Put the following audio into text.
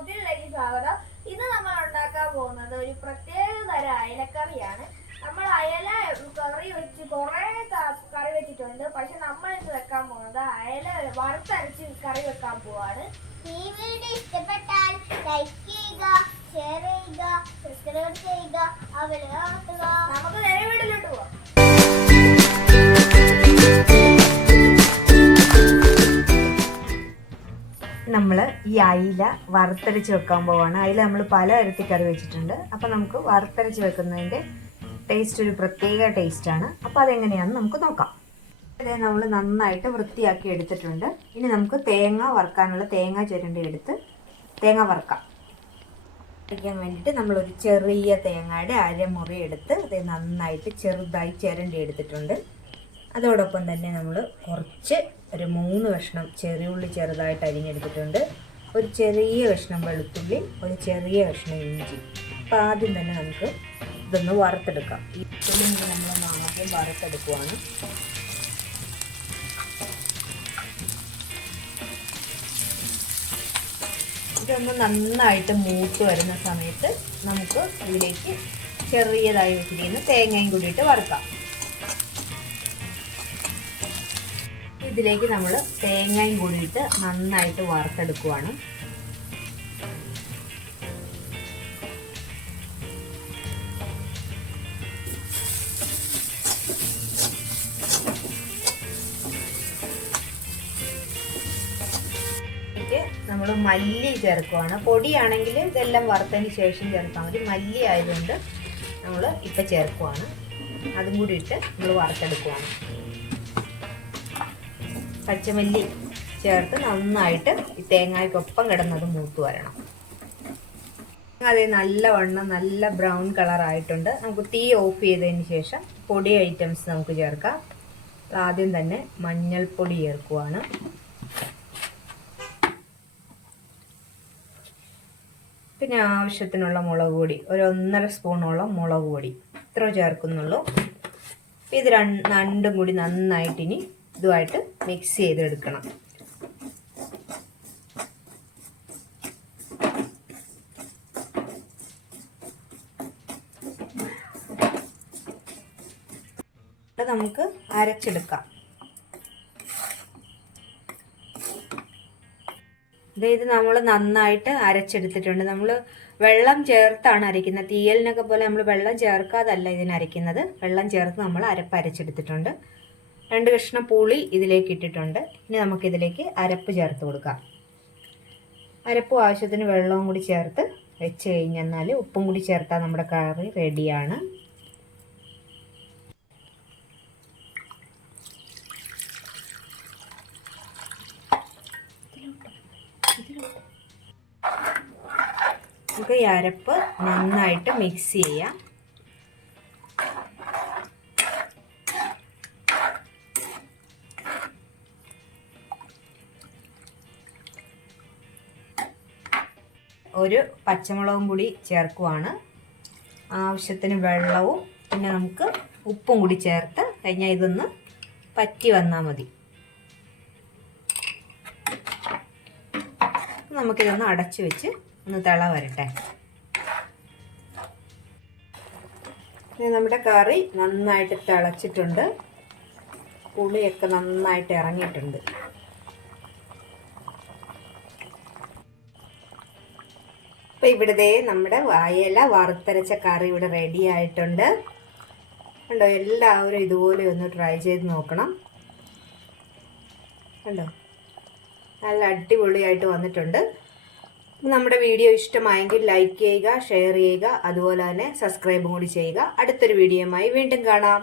പുതിയതിലേക്ക് സ്വാഗതം ഇന്ന് നമ്മൾ ഉണ്ടാക്കാൻ പോകുന്നത് ഒരു പ്രത്യേക തരം അയലക്കറിയാണ്. നമ്മൾ അയല കറി വെച്ച് കുറേ കറി വെച്ചിട്ടുണ്ട്. പക്ഷെ നമ്മൾ ഇന്ന് വെക്കാൻ പോകുന്നത് അയല വറുത്തരച്ച് കറി വെക്കാൻ പോവാണ്. ഈ വീഡിയോ ഇഷ്ടപ്പെട്ടാൽ ലൈക്ക് ചെയ്യുക ഷെയർ ചെയ്യുക സബ്സ്ക്രൈബ് ചെയ്യുക നമുക്ക് നേരെ വീട്ടിലോട്ട് പോവാം. ഈ അയില വറുത്തരച്ച് വെക്കാൻ പോവാണ്. അയില നമ്മൾ പല തരത്തിൽ കറി വെച്ചിട്ടുണ്ട്. അപ്പോൾ നമുക്ക് വറുത്തരച്ച് വെക്കുന്നതിന്റെ ടേസ്റ്റ് ഒരു പ്രത്യേക ടേസ്റ്റാണ് അപ്പോൾ അതെങ്ങനെയാണെന്ന് നമുക്ക് നോക്കാം. അതേ നമ്മൾ നന്നായിട്ട് വൃത്തിയാക്കി എടുത്തിട്ടുണ്ട്. ഇനി നമുക്ക് തേങ്ങ വറുക്കാനുള്ള തേങ്ങ ചുരണ്ടി എടുത്ത് തേങ്ങ വറുക്കാം. വറുക്കാൻ വേണ്ടിയിട്ട് നമ്മളൊരു ചെറിയ തേങ്ങയുടെ അരമുറി എടുത്ത് അത് നന്നായിട്ട് ചെറുതായി ചിരണ്ടി എടുത്തിട്ടുണ്ട്. അതോടൊപ്പം തന്നെ നമ്മൾ കുറച്ച് ഒരു മൂന്ന് കഷ്ണം ചെറിയുള്ളി ചെറുതായിട്ട് അരിഞ്ഞെടുത്തിട്ടുണ്ട്. ഒരു ചെറിയ കഷ്ണം വെളുത്തുള്ളി ഒരു ചെറിയ കഷ്ണം ഇഞ്ചി. അപ്പം ആദ്യം തന്നെ നമുക്ക് ഇതൊന്ന് വറുത്തെടുക്കാം. ഈ വെളുത്തുള്ളി നമ്മൾ ആദ്യം വറുത്തെടുക്കുവാണ്. ഇതൊന്ന് നന്നായിട്ട് മൂത്ത് വരുന്ന സമയത്ത് നമുക്ക് ഇതിലേക്ക് ചെറിയതായി വെച്ചിരിക്കുന്ന തേങ്ങയും കൂടിയിട്ട് വറുക്കാം. ഇതിലേക്ക് നമ്മൾ തേങ്ങയും കൂടിയിട്ട് നന്നായിട്ട് വറുത്തെടുക്കുവാണ്. നമ്മൾ മല്ലി ചേർക്കുവാണ്. പൊടിയാണെങ്കിൽ ഇതെല്ലാം വറുത്തതിന് ശേഷം ചേർത്താൽ മതി. മല്ലി ആയതുകൊണ്ട് നമ്മൾ ഇപ്പം ചേർക്കുവാണ്. അതും കൂടി ഇട്ട് നമ്മൾ വറുത്തെടുക്കുവാണ്. പച്ചമല്ലി ചേർത്ത് നന്നായിട്ട് ഈ തേങ്ങയ്ക്കൊപ്പം കിടന്നത് മൂത്ത് വരണം. അതെ നല്ലവണ്ണം നല്ല ബ്രൗൺ കളർ ആയിട്ടുണ്ട് നമുക്ക് തീ ഓഫ് ചെയ്തതിന് ശേഷം പൊടി ഐറ്റംസ് നമുക്ക് ചേർക്കാം. ആദ്യം തന്നെ മഞ്ഞൾപ്പൊടി ചേർക്കുവാണ്. പിന്നെ ആവശ്യത്തിനുള്ള മുളക് പൊടി ഒരു ഒന്നര സ്പൂണോളം മുളക് പൊടി. ഇത്ര ചേർക്കുന്നുള്ളൂ. ഇത് രണ്ട് കൂടി നന്നായിട്ട് ഇനി ഇതുമായിട്ട് മിക്സ് ചെയ്തെടുക്കണം. നമുക്ക് അരച്ചെടുക്കാം. ഇത് നമ്മൾ നന്നായിട്ട് അരച്ചെടുത്തിട്ടുണ്ട്. നമ്മൾ വെള്ളം ചേർത്താണ് അരയ്ക്കുന്നത്. തീയലിനൊക്കെ പോലെ നമ്മൾ വെള്ളം ചേർക്കാതല്ല ഇതിന് അരയ്ക്കുന്നത്. വെള്ളം ചേർത്ത് നമ്മൾ അരപ്പ് അരച്ചെടുത്തിട്ടുണ്ട്. രണ്ട് കഷ്ണം പുളി ഇതിലേക്ക് ഇട്ടിട്ടുണ്ട്. ഇനി നമുക്കിതിലേക്ക് അരപ്പ് ചേർത്ത് കൊടുക്കാം. അരപ്പും ആവശ്യത്തിന് വെള്ളവും കൂടി ചേർത്ത് വെച്ച് കഴിഞ്ഞെന്നാൽ ഉപ്പും കൂടി ചേർത്താൽ നമ്മുടെ കറി റെഡിയാണ്. നമുക്ക് ഈ അരപ്പ് നന്നായിട്ട് മിക്സ് ചെയ്യാം. ഒരു പച്ചമുളകും കൂടി ചേർക്കുവാണ്. ആവശ്യത്തിന് വെള്ളവും പിന്നെ നമുക്ക് ഉപ്പും കൂടി ചേർത്ത് കഴിഞ്ഞാൽ ഇതൊന്ന് പറ്റി വന്നാൽ മതി. നമുക്കിതൊന്ന് അടച്ചു വെച്ച് ഒന്ന് തിള വരട്ടെ. ഇനി നമ്മുടെ കറി നന്നായിട്ട് തിളച്ചിട്ടുണ്ട്. പുളിയൊക്കെ നന്നായിട്ട് ഇറങ്ങിയിട്ടുണ്ട്. ഇപ്പം ഇവിടുത്തെ നമ്മുടെ വായല വറുത്തരച്ച കറി ഇവിടെ റെഡി ആയിട്ടുണ്ട്. കണ്ടോ എല്ലാവരും ഇതുപോലെ ഒന്ന് ട്രൈ ചെയ്ത് നോക്കണം. കണ്ടോ? നല്ല അടിപൊളിയായിട്ട് വന്നിട്ടുണ്ട്. നമ്മുടെ വീഡിയോ ഇഷ്ടമായെങ്കിൽ ലൈക്ക് ചെയ്യുക ഷെയർ ചെയ്യുക അതുപോലെ തന്നെ സബ്സ്ക്രൈബും കൂടി ചെയ്യുക. അടുത്തൊരു വീഡിയോയുമായി വീണ്ടും കാണാം.